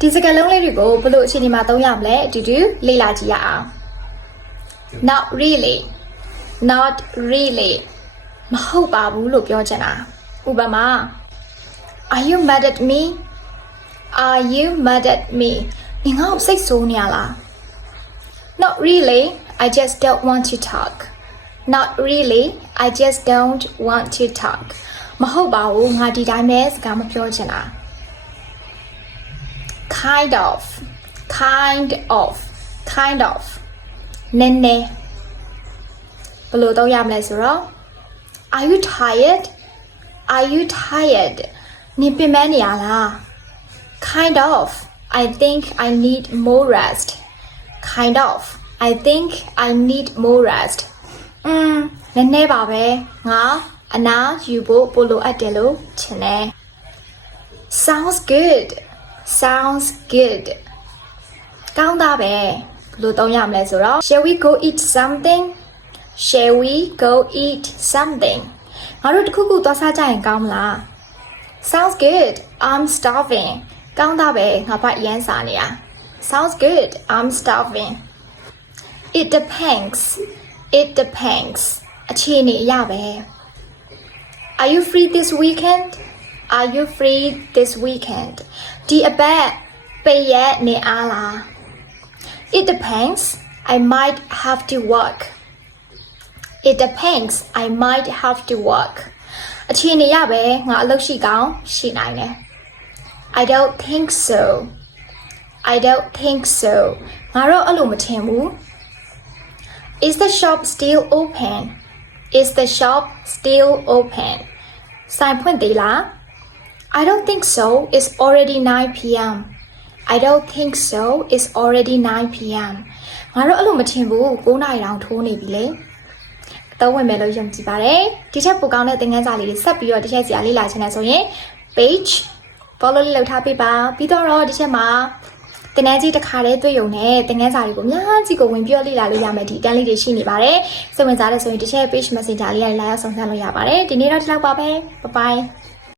ဒီစကားလုံးလေးတွေကိုဘလို့အခြေအနေမှာသုံးရမလဲအတူတူလေ့လာကြည့်ရအောင် Not really Not really မဟုတ်ပါဘူးလို့ပြောချင်တာဥပမာ Are you mad at me Are you mad at me နင်ငါ့ကိုစိတ်ဆိုးနေရလား Not really I just don't want to talk Not really I just don't want to talk မဟုတ်ပါဘူးငါဒီတိုင်းပဲစကားမပြောချင်တာ Kind of နည်းနည်းဘယ်လိုတော့ရမလဲဆိုတော့ Are you tiredနင်ပင်ပန်းနေရလား Kind of I think I need more rest Kind of I think I need more rest နည်းနည်းပါပဲငါအနားယူဖို့ပိုလိုအပ်တယ်လို့ထင်တယ် Sounds good ကောင်းတာပဲဘယ်လိုသုံးရမလဲဆိုတော့ Shall we go eat something ငါတို့တစ်ခုခုသွားစားကြရင်ကောင်းမလား Sounds good I'm starving ကောင်းတာပဲငါဘာအရမ်းစားနေရ Sounds good I'm starving It depends အခြေအနေအရပဲ Are you free this weekend ဒီအပတ်ပိတ်ရက်နေအားလား It depends I might have to work အခြေအနေရပဲငါအလုပ်ရှိကောင်းရှိနိုင်တယ် I don't think so ငါတော့အဲ့လိုမထင်ဘူး Is the shop still open ဆိုင်ဖွင့်သေးလား I don't think so it's already 9 p.m. ငါတော့အဲ့လိုမထင်ဘူး9 နာရီတောင်ထိုးနေပြီလေတော့ဝင်မယ်လို့ယုံကြည်ပါတယ်ဒီချက်ပိုကောင်းတဲ့သင်ခန်းစာလေးတွေဆက်ပြီးတော့ဒီချက်စီအားလေ့လာချင်တယ်ဆိုရင် page follow လေးလုပ်ထားပေးပါပြီးတော့ဒီချက်မှာသင်တန်းကြီးတစ်ခါတည်းတွေ့ရုံနဲ့သင်ခန်းစာတွေကိုအများကြီးကိုဝင်ပြီးလေ့လာလို့ရမယ်ဒီအတန်းလေးတွေရှိနေပါတယ်စိတ်ဝင်စားတဲ့ဆိုရင်ဒီချက် page messenger လေးနဲ့လာရောက်ဆောင်စမ်းလို့ရပါတယ်ဒီနေ့တော့ဒီလောက်ပါပဲ bye bye